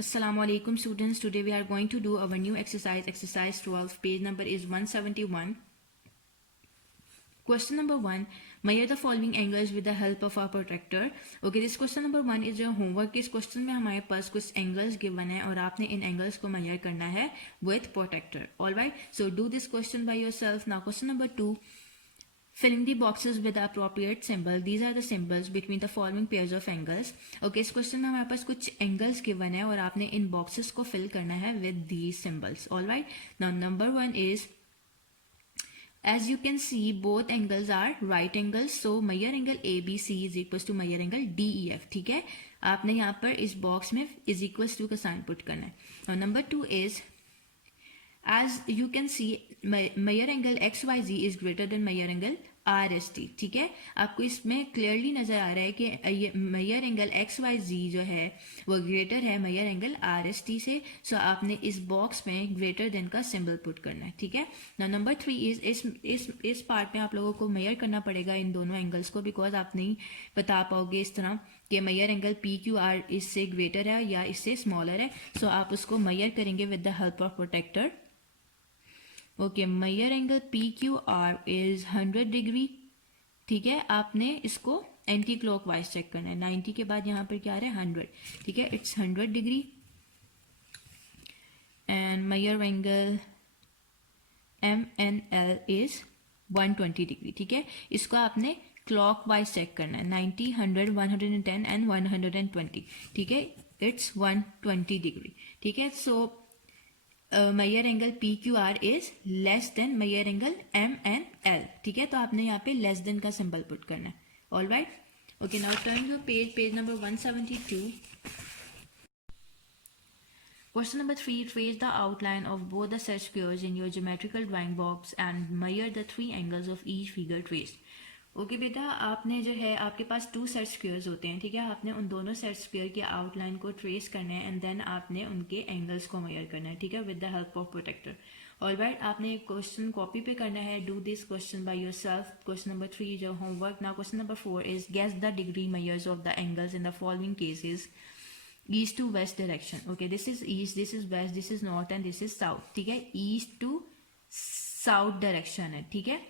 Assalamu alaikum students. Today we are going to do our new exercise 12. Page number is 171. Question number 1. Measure the following angles with the help of a protractor. Okay, this question number 1 is your homework. इस question में हमारे पास कुछ angles given है और आपने इन angles को measure करना है with protractor. Alright, so do this question by yourself. Now question number 2. Filling the boxes with the appropriate symbol. These are the symbols between the following pairs of angles. Okay, इस question में हमारे पास कुछ angles given है और आपने इन boxes को fill करना है with these symbols. Alright, now number 1 is, as you can see, both angles are right angles. So measure angle ABC is equals to measure angle DEF. ठीक है, आपने यहाँ पर इस बॉक्स में is equals to का साइन पुट करना है. Now number 2 is, as you can see, measure angle XYZ is greater than measure angle RST. ठीक है, आपको इसमें क्लियरली नजर आ रहा है कि ये मेजर एंगल XYZ जो है वो ग्रेटर है मेजर एंगल RST से. सो आपने इस बॉक्स में ग्रेटर देन का सिंबल पुट करना है. ठीक है, ना नंबर 3 इज, इस पार्ट में आप लोगों को मेजर करना पड़ेगा इन दोनों एंगल्स को, बिकॉज आप नहीं बता पाओगे इस तरह कि मेजर एंगल PQR इससे ग्रेटर है या इससे स्मॉलर है. सो आप उसको मेजर करेंगे with the help of protector. Okay, measure angle PQR is 100 degree. ठीक है, आपने इसको एंटी क्लॉकवाइज चेक करना है. 90 के बाद यहाँ पर क्या आ रहा है 100. ठीक है, it's 100 degree. And measure angle MNL is 120 degree. ठीक है, इसको आपने क्लॉकवाइज चेक करना है. 90, 100, 110 एंड 120. ठीक है, इट्स 120 डिग्री. ठीक है, so measure angle PQR is less than measure angle MNL. ठीक है, तो आपने यहाँ पे लेस देन का सिंबल पुट करना है. All right, okay, now turn your page number 172. Question number 3. Trace the outline of both the set squares in your geometrical drawing box and measure the 3 angles of each figure traced. Okay बेटा, आपने जो है आपके पास 2 set squares होते हैं. ठीक है, आपने उन दोनों सेट स्क्वेयर की आउटलाइन को ट्रेस करना है एंड देन आपने उनके एंगल्स को मेजर करना है. ठीक है, with the help of protector. All right, आपने एक क्वेश्चन कॉपी पे करना है. Do this question by yourself. Question number 3 जो homework. Now question number 4 is, guess the degree measures of the angles in the following cases. East to west direction. Okay, this is east, this is west, this is north and this is south. ठीक है, east to south direction है. ठीक है,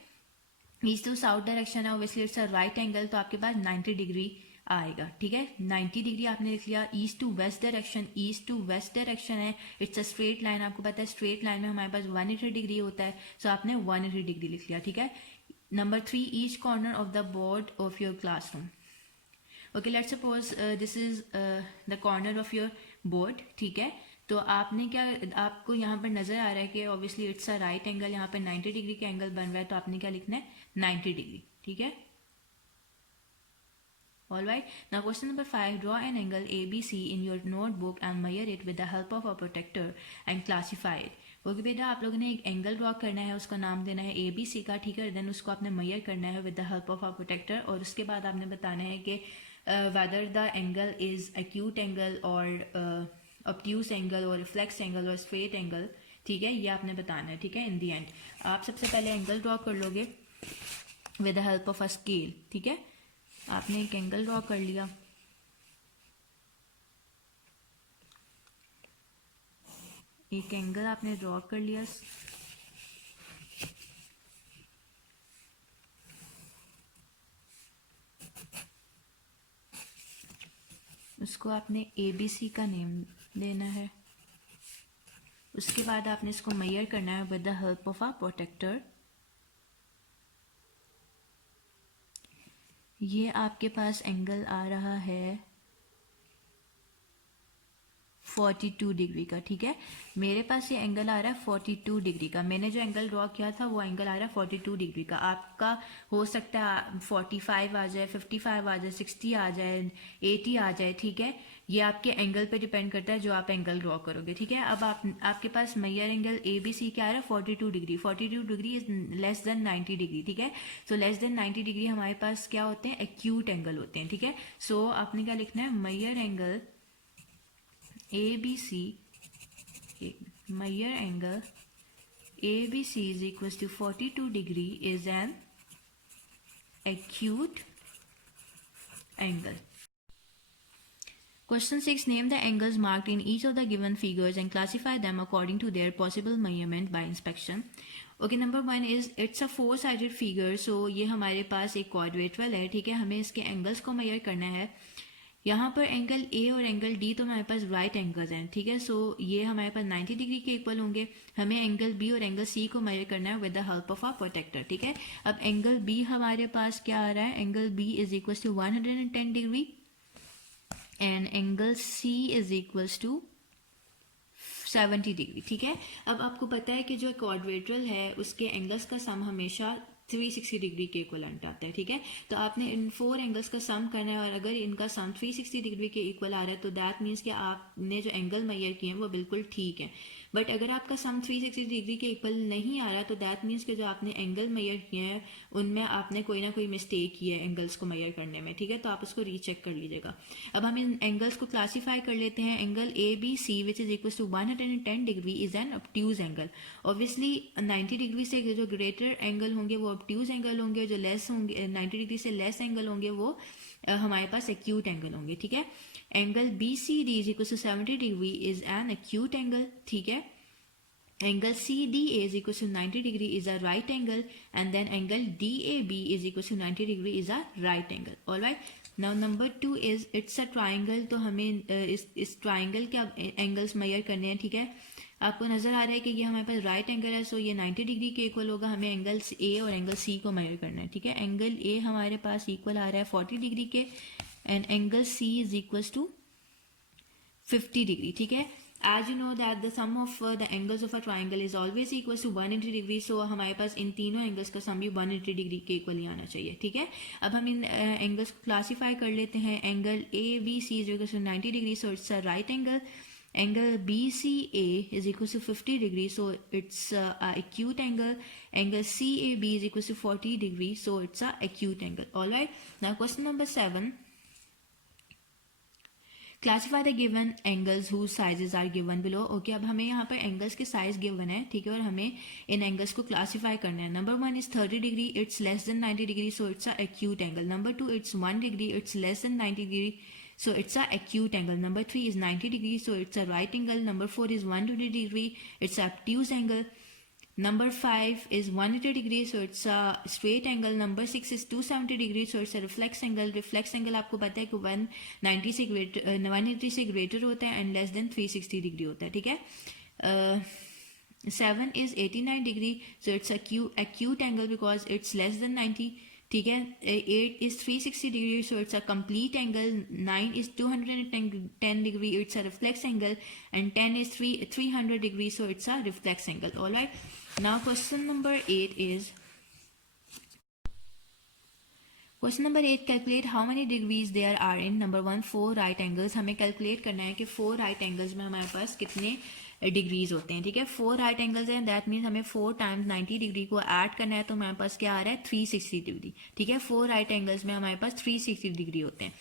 east to south direction है. Obviously it's a right angle, तो आपके पास 90 degree आएगा. ठीक है, 90 डिग्री आपने लिख लिया. East to west direction, east to west direction है. It's a straight line. आपको पता है स्ट्रेट लाइन में हमारे पास 180 डिग्री होता है. सो आपने 180 डिग्री लिख लिया. ठीक है, number 3, each corner of the board of your classroom. Okay, let's suppose this is the corner of your board. ठीक है, तो आपने क्या, आपको यहाँ पर नजर आ रहा है कि obviously it's a right angle, यहाँ पर 90 डिग्री का एंगल बन रहा है, तो आपने क्या लिखना है 90 डिग्री. ठीक है, all right. Now question number 5. Draw an angle ABC in your notebook and measure it with the help of a protector and classify it. Okay बेटा, आप लोगों ने एक एंगल ड्रॉ करना है, उसका नाम देना है ABC का. ठीक है, देन उसको आपने मेजर करना है with the help of a protector और उसके बाद आपने बताना है कि whether the angle is acute angle or obtuse angle or reflex angle or straight angle. ठीक है, ये आपने बताना है. ठीक है, इन दी एंड आप सबसे पहले एंगल ड्रॉ कर लोगे with the help of a scale. ठीक है, आपने एक एंगल ड्रॉ कर लिया. एक एंगल आपने ड्रॉ कर लिया. उसको आपने ABC का नेम देना है. उसके बाद आपने इसको मेजर करना है with the help of a protector. ये आपके पास एंगल आ रहा है 42 डिग्री का. ठीक है, मेरे पास ये एंगल आ रहा है 42 डिग्री का. मैंने जो एंगल ड्रॉ किया था वो एंगल आ रहा है 42 डिग्री का. आपका हो सकता है 45 आ जाए, 55 आ जाए, 60 आ जाए, 80 आ जाए. ठीक है, ये आपके एंगल पे डिपेंड करता है जो आप एंगल ड्रॉ करोगे. ठीक है, अब आपके पास मेजर एंगल ABC क्या आ रहा है 42 degree. 42 degree is less then 90 degree. ठीक है, सो लेस देन 90 डिग्री हमारे पास क्या होते हैं, एक्यूट एंगल होते हैं. ठीक है, सो आपने क्या लिखना है, measure angle ABC, measure angle ABC is equals to 42 degree is an acute angle. Question 6. Name the angles marked in each of the given figures and classify them according to their possible measurement by inspection. Okay, number 1 is it's a four sided figure. So ये हमारे पास एक क्वाड्रेट्रल है, ठीक है. हमें इसके angles को measure करना है. यहाँ पर एंगल ए और एंगल डी तो हमारे पास राइट एंगल्स हैं, ठीक है. सो ये हमारे पास 90 डिग्री के इक्वल होंगे. हमें एंगल बी और एंगल सी को मेजर करना है with the help of a protractor, ठीक है. अब एंगल बी हमारे पास क्या आ रहा है? Angle B is equal to 110 degree and angle C is equals to 70 degree, ठीक है. अब आपको पता है कि जो क्वाड्रेट्रल है उसके एंगल्स का सम हमेशा 360 डिग्री के इक्वलेंट आता है, ठीक है. तो आपने इन 4 एंगल्स का सम करना है और अगर इनका सम 360 डिग्री के इक्वल आ रहा है तो दैट मीन्स कि आपने जो एंगल मेजर किए हैं वो बिल्कुल ठीक है. बट अगर आपका सम 360 डिग्री के इक्वल नहीं आ रहा तो दैट मीन्स कि जो आपने एंगल मेजर किए हैं उनमें आपने कोई ना कोई मिस्टेक की है एंगल्स को मेजर करने में, ठीक है. तो आप उसको रीचेक कर लीजिएगा. अब हम इन एंगल्स को क्लासीफाई कर लेते हैं. Angle A B C which is equal to 110 degree is an obtuse angle. Obviously 90 degree से जो ग्रेटर एंगल होंगे वो ऑब्ट्यूज एंगल होंगे, जो लेस होंगे 90 डिग्री से लेस एंगल होंगे वो हमारे पास एक्यूट एंगल होंगे, ठीक है. Angle B C D is equal to 70 degree is an acute angle, ठीक है. Angle CDA is equal to 90 degree is a right angle, and then angle DAB is equal to 90 degree is a right angle. All right. Now number 2 is it's a triangle. तो हमें इस triangle के angles measure करने हैं, ठीक है. आपको नजर आ रहा है कि ये हमारे पास राइट एंगल है, सो ये 90 डिग्री के इक्वल होगा. हमें एंगल ए और एंगल सी को मेजर करना है, ठीक है. एंगल ए हमारे पास इक्वल आ रहा है 40 डिग्री के and angle C is equal to 50 degree, ठीक है. As you know that the sum of the angles of a triangle is always equals to 180 degree. So हमारे पास इन तीनों एंगल्स का सम भी 180 डिग्री के इक्वल ही आना चाहिए, ठीक है. अब हम इन एंगल्स को क्लासीफाई कर लेते हैं. Angle A B C is equal to 90 degree, so it's a right angle. Angle BCA is equal to 50 degrees, so it's a acute angle. Angle CAB is equal to 40 degrees, so it's a acute angle. All right. Now question number 7. Classify the given angles whose sizes are given below. Okay, अब हमें यहाँ पर angles के size given है, ठीक है, और हमें इन एंगल्स को क्लासीफाई करना है. Number 1 is 30 degree, it's less than 90 degree, so it's a acute angle. Number 2 it's 1 degree, it's less than 90 degree, so it's a acute angle. Number 3 is 90 degrees, so it's a right angle. Number 4 is 120 degree, it's a obtuse angle. Number 5 is 180 degrees, so it's a straight angle. Number 6 is 270 degrees, so it's a reflex angle. Reflex angle आपको पता है कि 190 से greater 180 से greater होता है and less than 360 degree होता है, ठीक है. 7 is 89 degree, so it's a acute angle because it's less than 90. ठीक है. 8 is 360 degree, so it's a complete angle. 9 is 210 degree, it's a reflex angle, and 10 is 300 degree, so it's a reflex angle. All right. Now question number 8 is calculate how many degrees there are in number 1 4 right angles. हमें calculate करना है कि 4 right angles में हमारे पास कितने degrees होते हैं, ठीक है. 4 राइट एंगल्स हैं, दैट मीन्स हमें 4 टाइम्स 90 डिग्री को ऐड करना है, तो हमारे पास क्या आ रहा है 360 डिग्री, ठीक है. 4 राइट एंगल्स में हमारे पास 360 डिग्री होते हैं.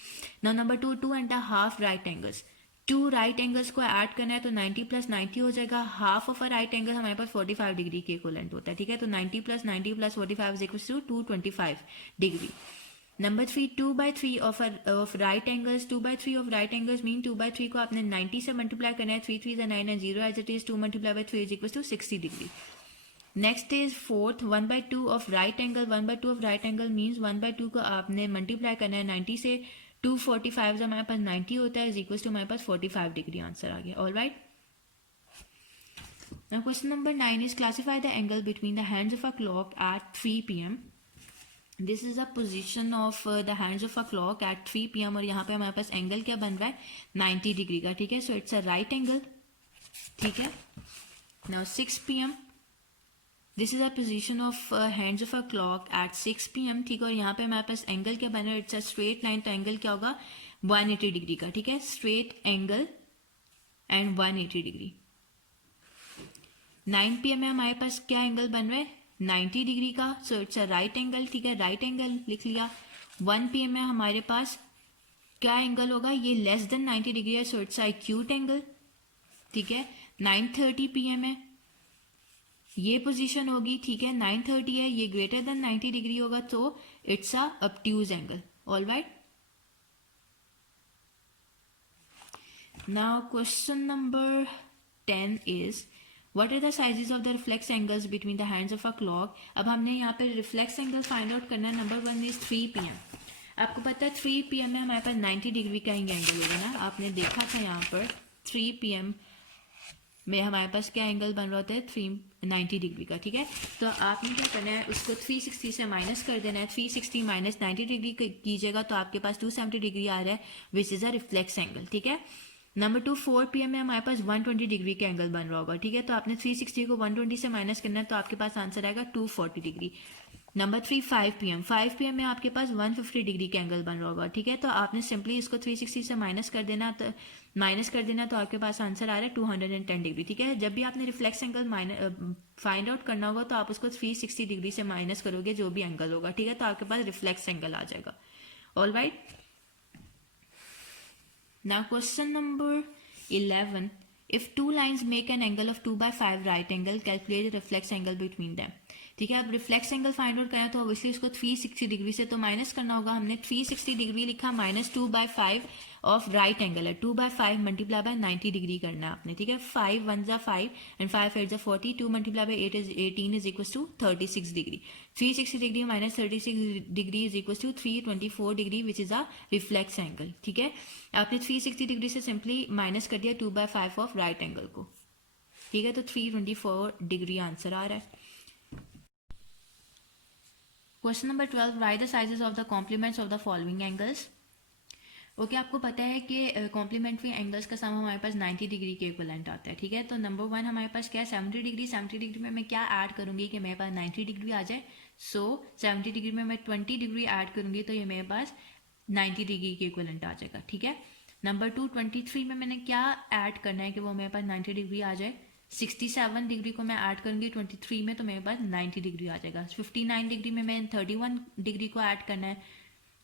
Now number 2 and half right angles. 2 right angles को ऐड करना है तो 90 प्लस 90 हो जाएगा. Half of a right angle हमारे पास 45 डिग्री के इक्वलेंट होता है, ठीक है. तो 90 plus 90 plus 45 is equal to 225 degree. Number 3 2 by 3 of right angles. 2 by 3 of right angles mean 2 by 3 को आपने 90 से मल्टीप्लाई करना है. 3 3 is 9 and 0 as it is. 2 multiplied by 3 is equal to 60 degree. Next is fourth 1 by 2 of right angle. 1 by 2 of right angle means 1 by 2 को आपने multiply करना है 90 से. 245 हमारे पास 90 होता है is equal to हमारे पास 45 डिग्री आंसर आ गया. All right. Now question number 9 is classify the angle between the hands of a clock at 3 p.m. This is a position of the hands of a clock at 3 p.m. और यहाँ पे हमारे पास angle क्या बन रहा है 90 degree का, ठीक है. So it's a right angle, ठीक है. Now 6 p.m. This is a position of hands of a clock at 6 p.m. ठीक है. और यहाँ पे हमारे पास एंगल क्या बन रहा है, इट्स अ स्ट्रेट लाइन, तो एंगल क्या होगा 180 डिग्री का, ठीक है. Straight angle and 180 degree. 9 p.m. में हमारे पास क्या एंगल बन रहा है 90 डिग्री का, सो इट्स अ राइट एंगल, ठीक है. राइट एंगल लिख लिया. 1 p.m. में हमारे पास क्या एंगल होगा, ये लेस देन 90 डिग्री है, so it's a acute angle, ठीक है. 9:30 p.m. है, ये पोजीशन होगी, ठीक है. 9:30 है, ये ग्रेटर देन 90 डिग्री होगा, तो it's a obtuse angle. All right. Now question number 10 is what are the sizes of the reflex angles between the hands of a clock. अब हमने यहाँ पे reflex angle find out करना है. Number 1 is 3 PM. आपको पता है 3 PM में हमारे पास 90 डिग्री का एंगल होगा ना. आपने देखा था यहाँ पर 3 PM में हमारे पास क्या एंगल बन रहा होता है 390 डिग्री का. ठीक है, तो आपने क्या करना है, उसको 360 से माइनस कर देना है. 360 माइनस 90 डिग्री कीजिएगा तो आपके पास 270 डिग्री आ रहा है which is a reflex angle. ठीक है. नंबर 2 4 PM में हमारे पास 120 डिग्री का एंगल बन रहा होगा. ठीक है, तो आपने 360 को 120 से माइनस करना है तो आपके पास आंसर आएगा 240 डिग्री. Number 3 5 PM. 5 PM में आपके पास 150 डिग्री का एंगल बन रहा होगा. ठीक है, तो आपने सिंपली इसको 360 से माइनस कर देना तो आपके पास आंसर आ रहा है 210 डिग्री. ठीक है, जब भी आपने रिफ्लेक्स एंगल फाइंड आउट करना होगा तो आप उसको 360 डिग्री से माइनस करोगे जो भी एंगल होगा. ठीक है, तो आपके पास रिफ्लेक्स एंगल आ जाएगा. All right. Now question number 11. If two lines make an angle of 2/5 right angle, calculate the reflex angle between them. ठीक है, अब रिफ्लेक्स एंगल फाइंड आउट करें तो ऑब्वियसली इसको 360 डिग्री से तो माइनस करना होगा. हमने 360 डिग्री लिखा माइनस 2/5 ऑफ राइट एंगल है. 2/5 मल्टीप्लाई बाय 90 डिग्री करना है आपने. ठीक है, 5 1 जा 5 एंड 5 8 जा 40. 2 multiply by 8 is 18 is equal to 36 degree. 360 degree minus 36 degree is equal to 324 degree which is a reflex angle. ठीक है, आपने 360 डिग्री से सिंपली माइनस कर दिया 2/5 ऑफ राइट एंगल को. ठीक है, तो 324 डिग्री आंसर आ रहा है. Question number 12. Write the sizes of the complements of the following angles. Okay, आपको पता है कि कॉम्प्लीमेंट्री एंगल्स का सम हमारे पास 90 डिग्री के इक्विवेलेंट आता है. ठीक है, तो नंबर 1 हमारे पास क्या है 70 डिग्री. 70 डिग्री में मैं क्या ऐड करूंगी कि मेरे पास 90 डिग्री आ जाए. सो 70 डिग्री में मैं 20 डिग्री ऐड करूंगी तो ये मेरे पास 90 डिग्री के इक्विवेलेंट आ जाएगा. ठीक है. नंबर 2 23 में मैंने क्या ऐड करना है कि वो मेरे पास 90 डिग्री आ जाए. 67 डिग्री को मैं ऐड करूंगी 23 में तो मेरे पास 90 डिग्री आ जाएगा. 59 डिग्री में मैं 31 डिग्री को ऐड करना है.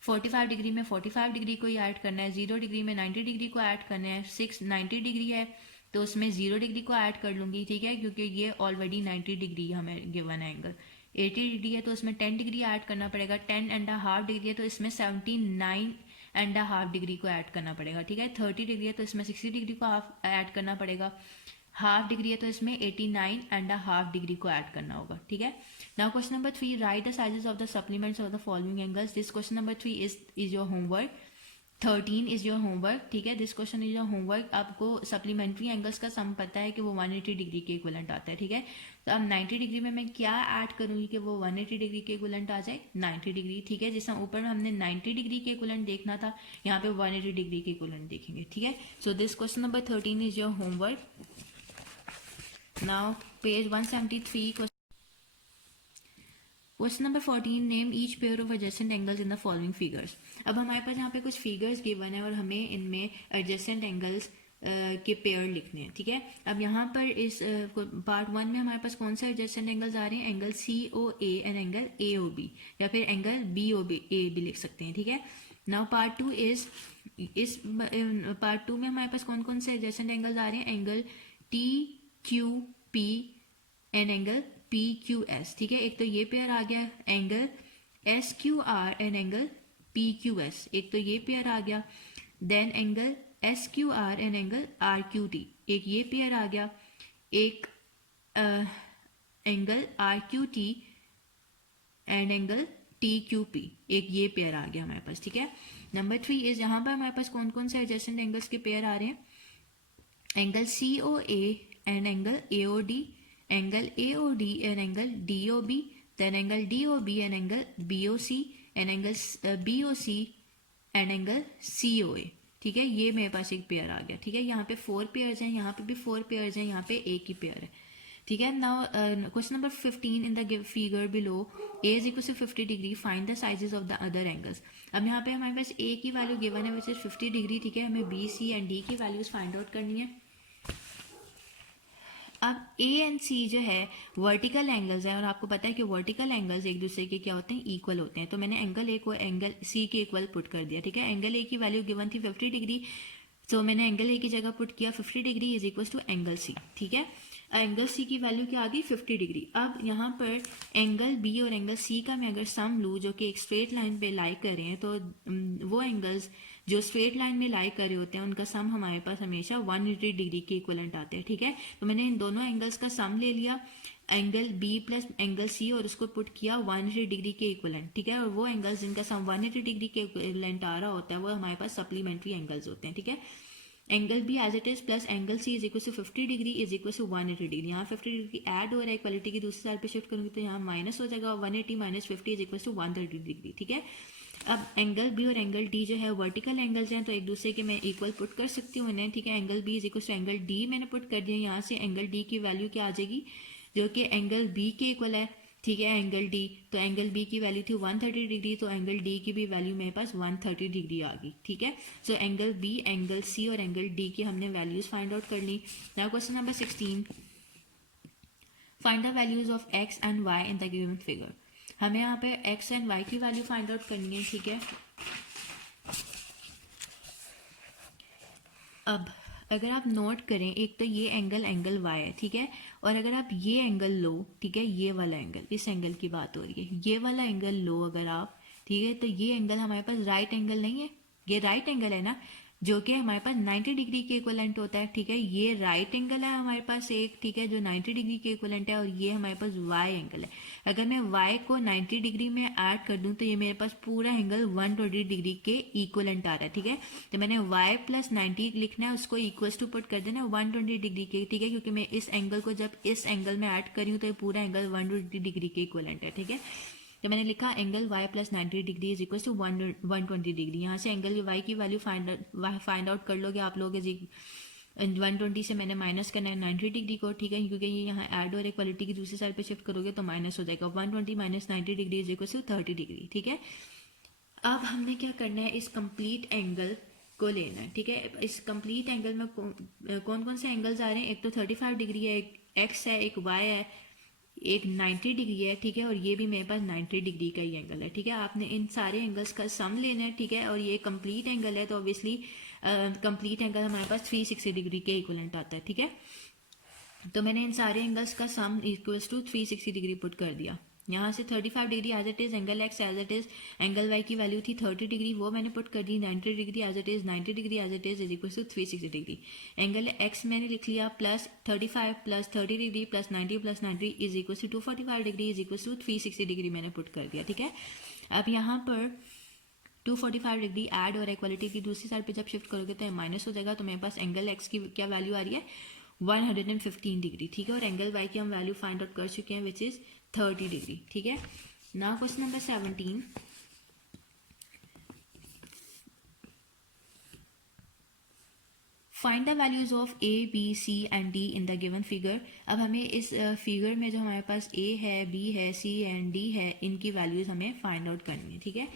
45 डिग्री में 45 डिग्री को ही ऐड करना है. 0 डिग्री में 90 डिग्री को ऐड करना है. 90 डिग्री है तो उसमें 0 डिग्री को ऐड कर लूंगी. ठीक है, क्योंकि ये ऑलरेडी 90 डिग्री हमें गिवन है एंगल. 80 डिग्री है तो उसमें 10 डिग्री ऐड करना पड़ेगा. 10.5 डिग्री है तो इसमें 79.5 डिग्री को ऐड करना पड़ेगा. ठीक है, 30 डिग्री है तो इसमें 60 डिग्री को ऐड करना पड़ेगा. हाफ डिग्री है तो इसमें 89.5 डिग्री को ऐड करना होगा. ठीक है. Now question number 3. Right the sizes of the supplements of the following angles. This question number 3 is your homework. 13 is your homework. ठीक है, this question is your homework. आपको सप्लीमेंट्री एंगल्स का सम पता है कि वो 180 डिग्री के इक्विवेलेंट आता है. ठीक है, तो अब 90 डिग्री में मैं क्या ऐड करूंगी कि वो 180 डिग्री के इक्विवेलेंट आ जाए 90 डिग्री. ठीक है, जिस ऊपर में हमने 90 डिग्री के इक्विवेलेंट देखना था यहाँ पे 180 डिग्री के इक्विवेलेंट देखेंगे. ठीक है, so this question number 13 is your homework. Now page 173. Question number 14. Name each pair of adjacent angles in the following figures. अब हमारे पास यहाँ पे कुछ फिगर्स गिवन है और हमें इनमें adjacent angles के पेयर लिखने हैं. ठीक है, अब यहाँ पर इस पार्ट 1 में हमारे पास कौन से एडजेसेंट एंगल्स आ रहे हैं. Angle COA and angle AOB या फिर एंगल BOB भी लिख सकते हैं. ठीक है. नाउ पार्ट 2 इज इस पार्ट 2 में हमारे पास कौन कौन से एडजेसेंट एंगल्स आ रहे हैं. Angle TQP and angle PQS. ठीक है, एक तो ये पेयर आ गया. Angle SQR and angle PQS, एक तो ये पेयर आ गया. Then angle SQR and angle RQT, एक ये पेयर आ गया. एक angle RQT and angle TQP, एक ये पेयर आ गया हमारे पास. ठीक है. नंबर 3 इज यहाँ पर हमारे पास कौन कौन से एडजेसेंट एंगल्स के पेयर आ रहे हैं. Angle COA and angle AOD, angle AOD and angle DOB, then angle DOB and angle BOC and angle BOC and angle COA. ठीक है, ये मेरे पास एक पेयर आ गया. ठीक है, यहाँ पे 4 पेयर्स हैं, यहाँ पे भी 4 पेयर्स हैं, यहाँ पे एक ही पेयर है. ठीक है. Now question number 15. In the figure below A is equal to 50 degree, find the sizes of the other angles. अब यहाँ पे हमारे पास A की वैल्यू गिवन है विच इज 50 डिग्री. ठीक है, हमें B, C एंड D की वैल्यूज फाइंड आउट करनी है. अब A एंड C जो है वर्टिकल एंगल्स है और आपको पता है कि वर्टिकल एंगल्स एक दूसरे के क्या होते हैं, इक्वल होते हैं. तो मैंने एंगल A को एंगल C के इक्वल पुट कर दिया. ठीक है, एंगल A की वैल्यू गिवन थी 50 डिग्री, तो मैंने एंगल A की जगह पुट किया 50 degree is equal to angle C. ठीक है, एंगल C की वैल्यू क्या आ गई 50 डिग्री. अब यहाँ पर एंगल B और एंगल C का मैं अगर सम लूँ जो कि एक स्ट्रेट लाइन पे लाई कर रहे हैं तो वो एंगल्स जो स्ट्रेट लाइन में लाई कर रहे होते हैं उनका सम हमारे पास हमेशा 180 डिग्री के इक्वलेंट आते हैं, ठीक है। तो मैंने इन दोनों एंगल्स का सम ले लिया, एंगल बी प्लस एंगल सी, और उसको पुट किया 180 डिग्री के इक्वलेंट, ठीक है। और वो एंगल्स जिनका सम 180 डिग्री के इक्वलेंट आ रहा होता है वो हमारे पास सप्लीमेंट्री एंगल्स होते हैं, ठीक है। Angle B as it is plus angle C is equal to 50 degree is equal to 180 degree. यहाँ 50 डिग्री ऐड हो रहा है, इक्वालिटी की दूसरी साइड पे शिफ्ट करूँगी तो यहाँ माइनस हो जाएगा, 180 minus 50 is equal to 130 degree, ठीक है। अब एंगल बी और एंगल डी जो है वर्टिकल एंगल्स हैं, तो एक दूसरे के मैं इक्वल पुट कर सकती हूँ इन्हें, ठीक है। Angle B is equal to angle D मैंने पुट कर दिया, यहाँ से एंगल डी की वैल्यू क्या आ जाएगी, जो कि एंगल बी के इक्वल है, ठीक है, एंगल डी। तो एंगल बी की वैल्यू थी 130 डिग्री, तो एंगल डी की भी वैल्यू मेरे पास 130 डिग्री आ गई, ठीक है। सो एंगल बी, एंगल सी और एंगल डी की हमने वैल्यूज फाइंड आउट कर ली। Now question number 16, find the values of x and y in the given figure. हमें यहाँ पे एक्स एंड वाई की वैल्यू फाइंड आउट करनी है, ठीक है। अब अगर आप नोट करें, एक तो ये एंगल वाई है, ठीक है, और अगर आप ये एंगल लो, ठीक है, ये वाला एंगल, इस एंगल की बात हो रही है, ये वाला एंगल लो अगर आप, ठीक है, तो ये एंगल हमारे पास राइट एंगल नहीं है, ये राइट एंगल है ना, जो कि हमारे पास 90 डिग्री के इक्वलेंट होता है, ठीक है। ये राइट एंगल है हमारे पास एक, ठीक है, जो 90 डिग्री के इक्वलेंट है, और ये हमारे पास वाई एंगल है। अगर मैं वाई को 90 डिग्री में ऐड कर दूं तो ये मेरे पास पूरा एंगल 120 डिग्री के इक्वलेंट आ रहा है, ठीक है। तो मैंने वाई प्लस 90 लिखना है, उसको इक्वल्स टू पुट कर देना 120 डिग्री के, ठीक है, क्योंकि मैं इस एंगल को जब इस एंगल में ऐड करी हूँ तो ये पूरा एंगल 120 डिग्री के इक्वलेंट है, ठीक है। तो मैंने लिखा angle y plus 90 degree is equal to 120 degree. यहाँ से एंगल y की वैल्यू फाइंड आउट कर लोगे आप लोग। 120 से मैंने माइनस करना है 90 डिग्री को, ठीक है, क्योंकि ये यहाँ ऐड और इक्वालिटी की दूसरी साइड पे शिफ्ट करोगे तो माइनस हो जाएगा। 120 minus 90 degree is equal to 30 degree, ठीक है। अब हमने क्या करना है, इस कंप्लीट एंगल को लेना है, ठीक है। इस कंप्लीट एंगल में कौन कौन से एंगल्स आ रहे हैं, एक तो 35 डिग्री है, एक एक्स है, एक वाई है, एक 90 डिग्री है, ठीक है, और ये भी मेरे पास 90 डिग्री का ही एंगल है, ठीक है। आपने इन सारे एंगल्स का सम लेना है, ठीक है, और ये कंप्लीट एंगल है तो ऑब्वियसली कंप्लीट एंगल हमारे पास 360 डिग्री के इक्वलेंट आता है, ठीक है। तो मैंने इन सारे एंगल्स का sum equals to 360 degree put कर दिया। यहाँ से 35 degree as it is, angle X as it is, angle Y की वैल्यू थी 30 डिग्री, वो मैंने पुट कर दी। 90 degree as it is, 90 degree as it is equal to 360 degree. Angle X मैंने लिख लिया plus 35 plus 30 degree plus 90 is equal to 245 degree is equal to 360 degree मैंने पुट कर दिया, ठीक है। अब यहाँ पर 245 डिग्री ऐड और इक्वालिटी की दूसरी साइड पे जब शिफ्ट करोगे तो माइनस हो जाएगा, तो मेरे पास एंगल एक्स की क्या वैल्यू आ रही है 115 डिग्री, ठीक है, और एंगल वाई की हम वैल्यू फाइंड आउट कर चुके हैं विच इज 30 डिग्री, ठीक है। Now question number 17, find the values of A B C and D in the given figure. अब हमें इस फिगर में जो हमारे पास ए है, बी है, सी एंड डी है, इनकी वैल्यूज हमें फाइंड आउट करनी है, ठीक है।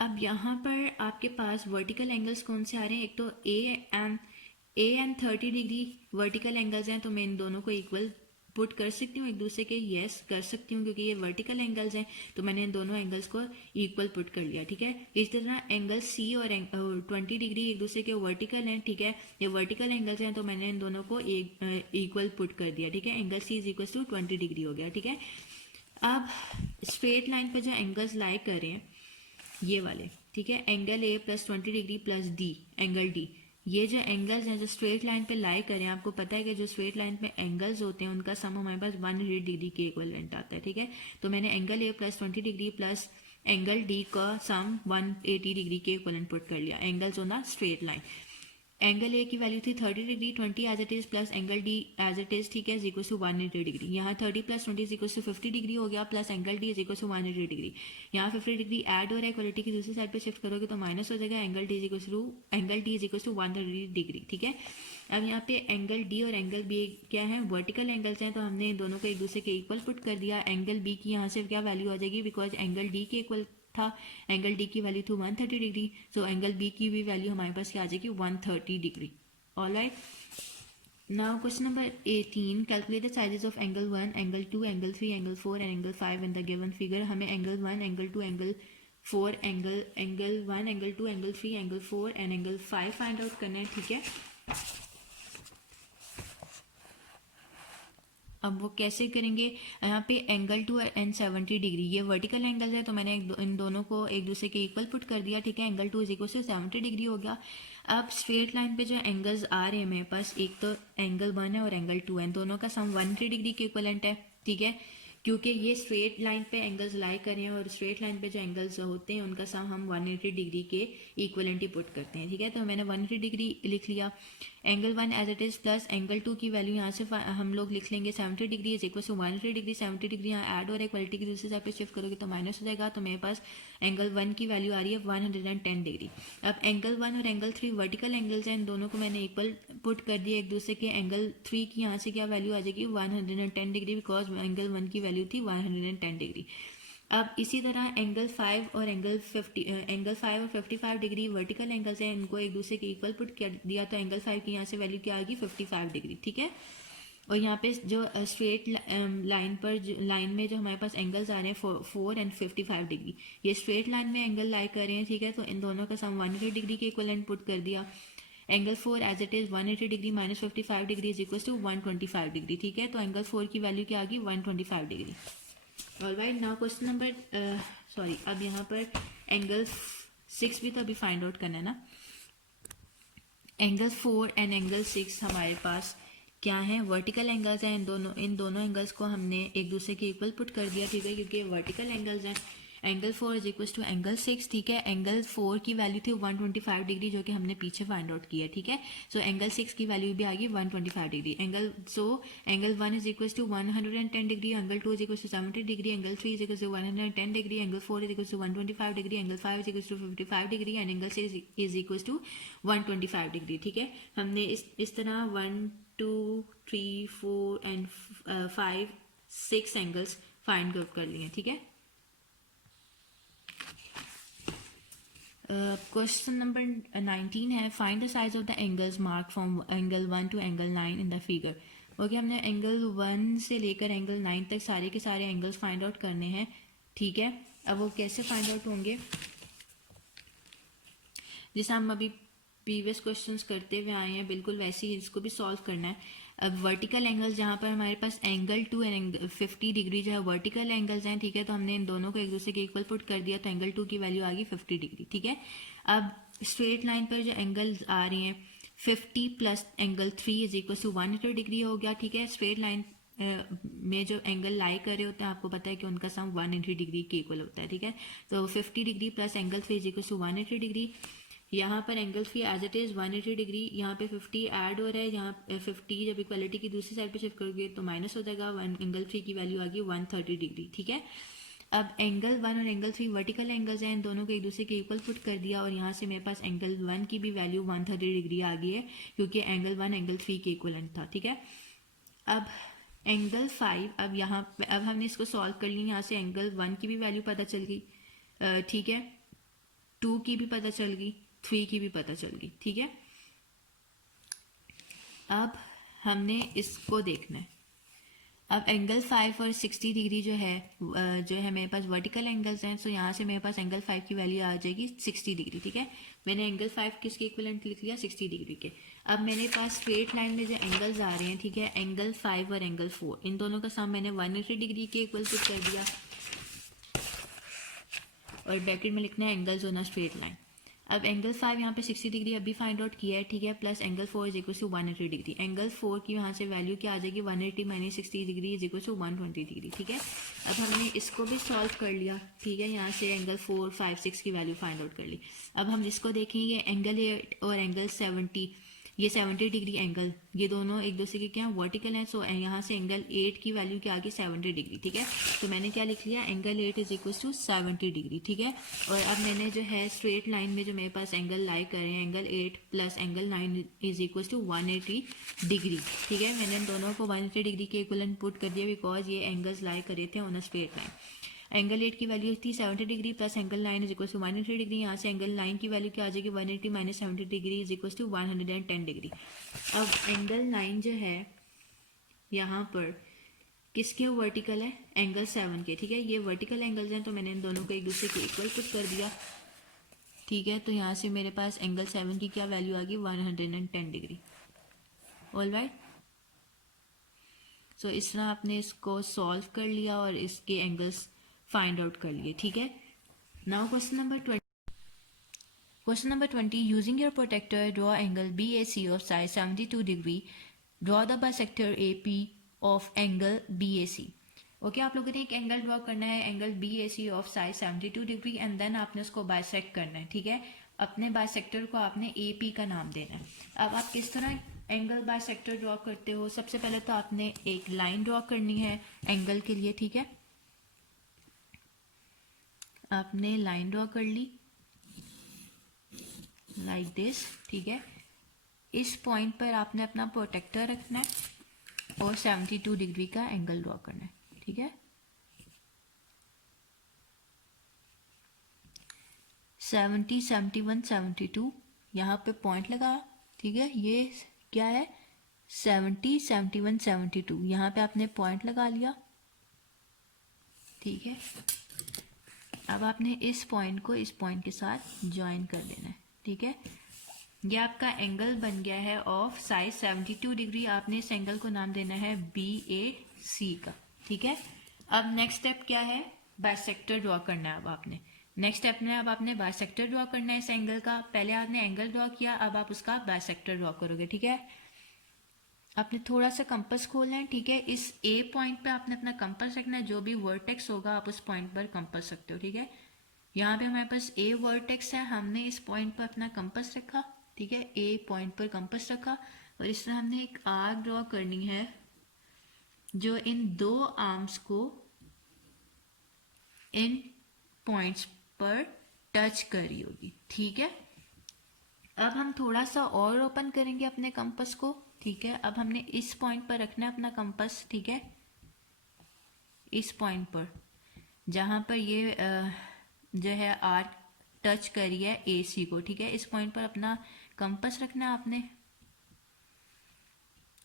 अब यहाँ पर आपके पास वर्टिकल एंगल्स कौन से आ रहे हैं, एक तो A and 30 degree vertical angles हैं, तो मैं इन दोनों को इक्वल पुट कर सकती हूँ एक दूसरे के, यस कर सकती हूँ क्योंकि ये वर्टिकल एंगल्स हैं, तो मैंने इन दोनों एंगल्स को इक्वल पुट कर लिया, ठीक है। इस तरह एंगल सी और 20 डिग्री एक दूसरे के वर्टिकल हैं, ठीक है, ये वर्टिकल एंगल्स हैं, तो मैंने इन दोनों को इक्वल पुट कर दिया, ठीक है। Angle C is equal to 20 degree हो गया, ठीक है। अब स्ट्रेट लाइन पर जो एंगल्स लाई कर रहे हैं ये वाले, ठीक है, angle A plus 20 degree plus D, angle D, ये जो एंगल्स हैं जो स्ट्रेट लाइन पे लाई करें, आपको पता है कि जो स्ट्रेट लाइन पे एंगल्स होते हैं उनका सम हमारे पास 180 डिग्री के इक्वलेंट आता है, ठीक है। तो मैंने angle A plus 20 degree plus angle D का सम 180 डिग्री के इक्वलेंट पुट कर लिया, angles on the straight line. Angle A की वैल्यू थी 30 degree, 20 as it is plus angle D as it is, ठीक है, इज इक्वल टू 180 डिग्री। यहाँ 30 plus 20 is equal to 50 degree हो गया, plus angle D is equal to 180 degree. यहाँ 50 degree add हो रहा है, इक्वालिटी की दूसरी साइड पे शिफ्ट करोगे तो माइनस हो जाएगा, angle D is equal to 130 degree, ठीक है। अब यहाँ पे एंगल डी और एंगल बी क्या है, वर्टिकल एंगल्स हैं, तो हमने इन दोनों को एक दूसरे के इक्वल पुट कर दिया। एंगल बी की यहाँ से क्या वैल्यू आ जाएगी, बिकॉज एंगल डी के इक्वल था, एंगल डी की वैल्यू थी 130 डिग्री, सो एंगल बी की भी वैल्यू हमारे पास क्या आ जाएगी 130 degree. All right. Now question number 18. Calculate the sizes of angle 1, angle 2, angle 3, angle 4 and angle 5 in the given figure. हमें angle 1, angle 2, angle 4, angle 1, angle 2, angle 3, angle 4 and angle 5 find out करना है, ठीक है। अब वो कैसे करेंगे, यहाँ पे एंगल 2 एंड 70 डिग्री, ये वर्टिकल एंगल है तो मैंने इन दोनों को एक दूसरे के इक्वल पुट कर दिया, ठीक है। Angle 2 is equal to 70 degree हो गया। अब स्ट्रेट लाइन पे जो एंगल्स आ रहे हैं मेरे पास, एक तो एंगल 1 है और एंगल 2 है, दोनों का सम 180 डिग्री के इक्वलेंट है, ठीक है। क्योंकि ये स्ट्रेट लाइन पे एंगल्स लाई कर रहे हैं और स्ट्रेट लाइन पे जो एंगल्स होते हैं उनका सम हम 180 डिग्री के इक्वलेंट ही पुट करते हैं, ठीक है। तो मैंने 180 डिग्री लिख लिया। Angle 1 as it is plus angle 2 की वैल्यू यहाँ से हम लोग लिख लेंगे 70 degree is equal to 180 degree. 70 degree यहाँ ऐड हो रहा है, क्वालिटी की दूसरी साइड पे शिफ्ट करोगे तो माइनस हो जाएगा। तो मेरे पास एंगल 1 की वैल्यू आ रही है 110 डिग्री। अब एंगल 1 और एंगल 3 वर्टिकल एंगल्स हैं, इन दोनों को मैंने इक्वल पुट कर दिया एक दूसरे के। एंगल 3 की यहाँ से क्या वैल्यू आ जाएगी 110 डिग्री, बिकॉज एंगल 1 की वैल्यू थी 110 डिग्री। अब इसी तरह एंगल 5 और एंगल 55 डिग्री वर्टिकल एंगल्स हैं, इनको एक दूसरे के इक्वल पुट कर दिया तो एंगल 5 की यहाँ से वैल्यू क्या आएगी 55 डिग्री, ठीक है। और यहाँ पे जो स्ट्रेट लाइन पर लाइन में जो हमारे पास एंगल्स आ रहे हैं 4 एंड 55 डिग्री, ये स्ट्रेट लाइन में एंगल लाई कर रहे हैं, ठीक है। तो इन दोनों का सम 180 डिग्री के इक्वलेंट पुट कर दिया। Angle 4 as it is 180 degree minus 55 degree is equal to 125 degree, ठीक है। तो एंगल 4 की वैल्यू क्या आ गई 125 degree. Alright, now question number sorry, अब यहाँ पर एंगल 6 भी तो अभी फाइंड आउट करना है ना। एंगल 4 एंड एंगल 6 हमारे पास क्या है, वर्टिकल एंगल्स हैं। इन दोनों एंगल्स को हमने एक दूसरे के इक्वल पुट कर दिया, ठीक है, क्योंकि वर्टिकल एंगल्स हैं। Angle 4 is equal to angle 6, ठीक है। एंगल 4 की वैल्यू थी 125 डिग्री, जो कि हमने पीछे फाइंड आउट किया, ठीक है। सो एंगल 6 की वैल्यू भी आ गई 125 degree. Angle 1 is equal to 110 degree, angle 2 is equal to 70 degree, angle 3 is equal to 110 degree, angle 4 is equal to 125 degree, angle 5 is equal to 55 degree and angle 6 is equal to 125 degree, ठीक है। हमने इस तरह 1 2 3 4 and 5 6 angles find out कर लिए, ठीक है। Question number 19 है, find the size of the angles mark from angle 1 to angle 9 in the figure. Okay, हमने एंगल 1 से लेकर एंगल 9 तक सारे के सारे एंगल्स फाइंड आउट करने हैं, ठीक है। अब वो कैसे फाइंड आउट होंगे, जैसे हम अभी प्रीवियस क्वेश्चंस करते हुए आए हैं, बिल्कुल वैसे ही इसको भी सॉल्व करना है। अब वर्टिकल एंगल्स जहाँ पर हमारे पास एंगल 2 एंड 50 डिग्री जो है वर्टिकल एंगल्स हैं, ठीक है। तो हमने इन दोनों को एक दूसरे के इक्वल पुट कर दिया तो एंगल 2 की वैल्यू आ गई 50 डिग्री, ठीक है। अब स्ट्रेट लाइन पर जो एंगल्स आ रही हैं 50 plus angle 3 is equal to 180 degree हो गया, ठीक है। स्ट्रेट लाइन में जो एंगल लाई कर रहे होते हैं, आपको पता है कि उनका सम 180 डिग्री के इक्वल होता है, ठीक है। तो 50 degree plus angle 3 is equal to 180 degree. यहाँ पर angle 3 as it is 180 degree, यहाँ पे 50 ऐड हो रहा है, यहाँ 50 जब इक्वालिटी की दूसरी साइड पे शिफ्ट करोगे तो माइनस हो जाएगा। एंगल 3 की वैल्यू आ गई 130 डिग्री, ठीक है। अब एंगल 1 और एंगल 3 वर्टिकल एंगल्स हैं, इन दोनों को एक दूसरे के इक्वल पुट कर दिया और यहाँ से मेरे पास एंगल 1 की भी वैल्यू 130 डिग्री आ गई है, क्योंकि एंगल 1 एंगल 3 के इक्वलेंट था, ठीक है। अब एंगल 5, अब हमने इसको सॉल्व कर लिया। यहाँ से एंगल 1 की भी वैल्यू पता चल गई, ठीक है, 2 की भी पता चल गई, 3 की भी पता चल गई, ठीक है। अब हमने इसको देखना है। अब एंगल 5 और 60 डिग्री जो है मेरे पास वर्टिकल एंगल्स हैं, सो यहाँ से मेरे पास एंगल 5 की वैल्यू आ जाएगी 60 डिग्री, ठीक है। मैंने एंगल 5 किसके इक्विवेलेंट लिख लिया 60 डिग्री के। अब मेरे पास स्ट्रेट लाइन में जो एंगल्स आ रहे हैं, ठीक है, एंगल 5 और एंगल 4, इन दोनों का सम मैंने 180 डिग्री के इक्वल पुट कर दिया और ब्रैकेट में लिखना है angles on a straight line. अब एंगल 5 यहाँ पे 60 डिग्री अभी फाइंड आउट किया है, ठीक है, plus angle 4 is equal to 180 degree. Angle 4 की यहाँ से वैल्यू क्या आ जाएगी 180 minus 60 degree is equal to 120 degree, ठीक है। अब हमने इसको भी सॉल्व कर लिया, ठीक है, यहाँ से एंगल 4 5 6 की वैल्यू फाइंड आउट कर ली। अब हम इसको देखेंगे एंगल 8 और एंगल 70, ये 70 डिग्री एंगल, ये दोनों एक दूसरे के क्या वर्टिकल हैं, सो यहाँ से एंगल 8 की वैल्यू क्या आ गई 70 डिग्री, ठीक है। तो मैंने क्या लिख लिया angle 8 is equal to 70 degree, ठीक है। और अब मैंने जो है स्ट्रेट लाइन में जो मेरे पास एंगल लाई कर रहे हैं, angle 8 plus angle 9 is equal to 180 degree, ठीक है। मैंने इन दोनों को 180 डिग्री के इक्वलेंट पुट कर दिया, बिकॉज ये एंगल्स लाई कर रहे थे on a straight line. Angle 8 की वैल्यू थी 70 degree plus angle 9 is equal to 180 degree. यहाँ से एंगल 9 की वैल्यू क्या आ जाएगी 180 minus 70 degree is equal to 110 degree. अब एंगल 9 जो है यहाँ पर किसके वर्टिकल है, एंगल 7 के, ठीक है। ये वर्टिकल एंगल्स हैं, तो मैंने इन दोनों को एक दूसरे के इक्वल पुट कर दिया, ठीक है। तो यहाँ से मेरे पास एंगल 7 की क्या वैल्यू आ गई 110 डिग्री। ऑल राइट, सो इस तरह आपने इसको सॉल्व कर लिया और इसके एंगल्स फाइंड आउट कर लिए, ठीक है। Now question number 20. Question number 20. Using your protector, draw angle BAC of size 72 degree. Draw the bisector AP of angle BAC. Okay आप लोगों ने एक एंगल ड्रॉ करना है, angle BAC of size 72 degree, and then आपने उसको bisect करना है, ठीक है। अपने बाइसेक्टर को आपने AP का नाम देना है। अब आप किस तरह एंगल बाइसेक्टर ड्रॉ करते हो? सबसे पहले तो आपने एक लाइन ड्रॉ करनी है एंगल के लिए, ठीक है। आपने लाइन ड्रॉ कर ली लाइक दिस, ठीक है। इस पॉइंट पर आपने अपना प्रोटेक्टर रखना है और 72 डिग्री का एंगल ड्रॉ करना है, ठीक है। 70, 71, 72 यहाँ पे पॉइंट लगा, ठीक है। ये क्या है? 70, 71, 72 यहाँ पे आपने पॉइंट लगा लिया, ठीक है। अब आपने इस पॉइंट को इस पॉइंट के साथ ज्वाइन कर देना है, ठीक है। ये आपका एंगल बन गया है ऑफ साइज 72 डिग्री। आपने इस एंगल को नाम देना है BAC का, ठीक है। अब नेक्स्ट स्टेप क्या है? बाइसेक्टर ड्रॉ करना है। अब आपने नेक्स्ट स्टेप में अब आपने बाइसेक्टर ड्रॉ करना है इस एंगल का। पहले आपने एंगल ड्रॉ किया, अब आप उसका बाइसेक्टर ड्रॉ करोगे, ठीक है। आपने थोड़ा सा कंपास खोलना है, ठीक है। इस A पॉइंट पे आपने अपना कंपास रखना है, जो भी वर्टेक्स होगा आप उस पॉइंट पर कंपास रखते हो, ठीक है। यहाँ पे हमारे पास A वर्टेक्स है, हमने इस पॉइंट पर अपना कंपास रखा, ठीक है। A पॉइंट पर कंपास रखा और इस तरह हमने एक आर्क ड्रॉ करनी है जो इन दो आर्म्स को इन पॉइंट्स पर टच कर रही होगी, ठीक है। अब हम थोड़ा सा और ओपन करेंगे अपने कंपास को, ठीक है। अब हमने इस पॉइंट पर रखना है अपना कंपास, ठीक है। इस पॉइंट पर जहाँ पर ये जो है आर्क टच करी है AC को, ठीक है। इस पॉइंट पर अपना कंपास रखना है आपने,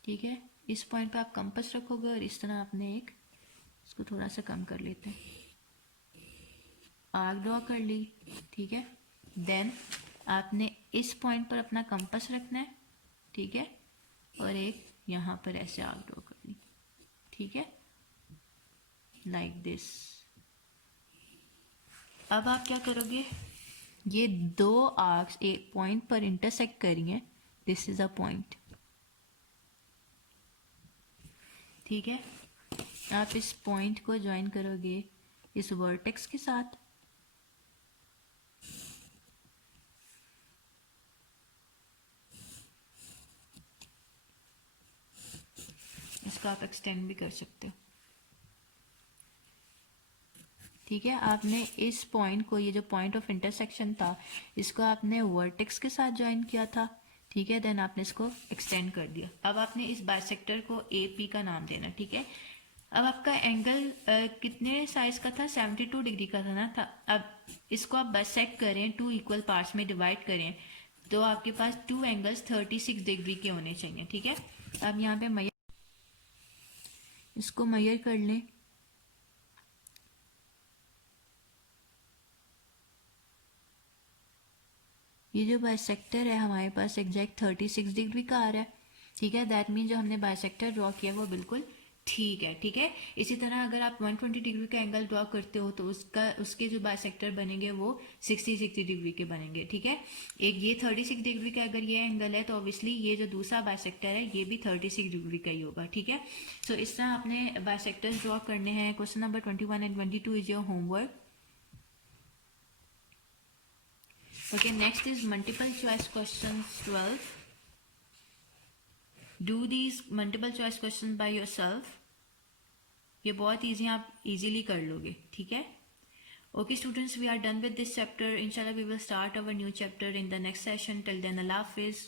ठीक है। इस पॉइंट पर आप कंपास रखोगे और इस तरह आपने एक, इसको थोड़ा सा कम कर लेते हैं, आर्क ड्रॉ कर ली, ठीक है। देन आपने इस पॉइंट पर अपना कंपास रखना है, ठीक है, और एक यहाँ पर ऐसे आर्क ड्रॉ करनी, ठीक है, लाइक दिस। अब आप क्या करोगे? ये दो आर्क्स एक पॉइंट पर इंटरसेक्ट करेंगे, दिस इज अ पॉइंट, ठीक है। आप इस पॉइंट को ज्वाइन करोगे इस वर्टेक्स के साथ, इसको आप एक्सटेंड भी कर सकते हो, ठीक है। आपने इस पॉइंट को, ये जो पॉइंट ऑफ इंटरसेक्शन था, इसको आपने वर्टेक्स के साथ ज्वाइन किया था, ठीक है। देन आपने इसको एक्सटेंड कर दिया। अब आपने इस बाइसेक्टर को AP का नाम देना, ठीक है। अब आपका एंगल कितने साइज का था? 72 डिग्री का था ना था। अब इसको आप बाइसेक्ट करें, 2 इक्वल पार्ट्स में डिवाइड करें, तो आपके पास 2 एंगल्स 36 डिग्री के होने चाहिए, ठीक है। अब यहाँ पे इसको मेजर कर लें, ये जो बाइसेक्टर है हमारे पास एग्जैक्ट 36 डिग्री का आ रहा है, ठीक है। दैट मीन जो हमने बाइसेक्टर ड्रॉ किया वो बिल्कुल ठीक है, ठीक है। इसी तरह अगर आप 120 डिग्री का एंगल ड्रॉ करते हो तो उसके जो बाइसेक्टर बनेंगे वो 60 डिग्री के बनेंगे, ठीक है। एक ये 36 डिग्री का अगर ये एंगल है तो ऑब्वियसली ये जो दूसरा बाइसेक्टर है ये भी 36 डिग्री का ही होगा, ठीक है। सो इस तरह आपने बाइसेक्टर्स ड्रॉ करने हैं। Question number 21 and 22 is your homework. Okay, next is multiple choice questions 12. Do these multiple choice questions by yourself. ये बहुत easy, आप easily कर लोगे, ठीक है। Okay students, we are done with this chapter. Inshallah we will start our new chapter in the next session. Till then, Allah Hafiz.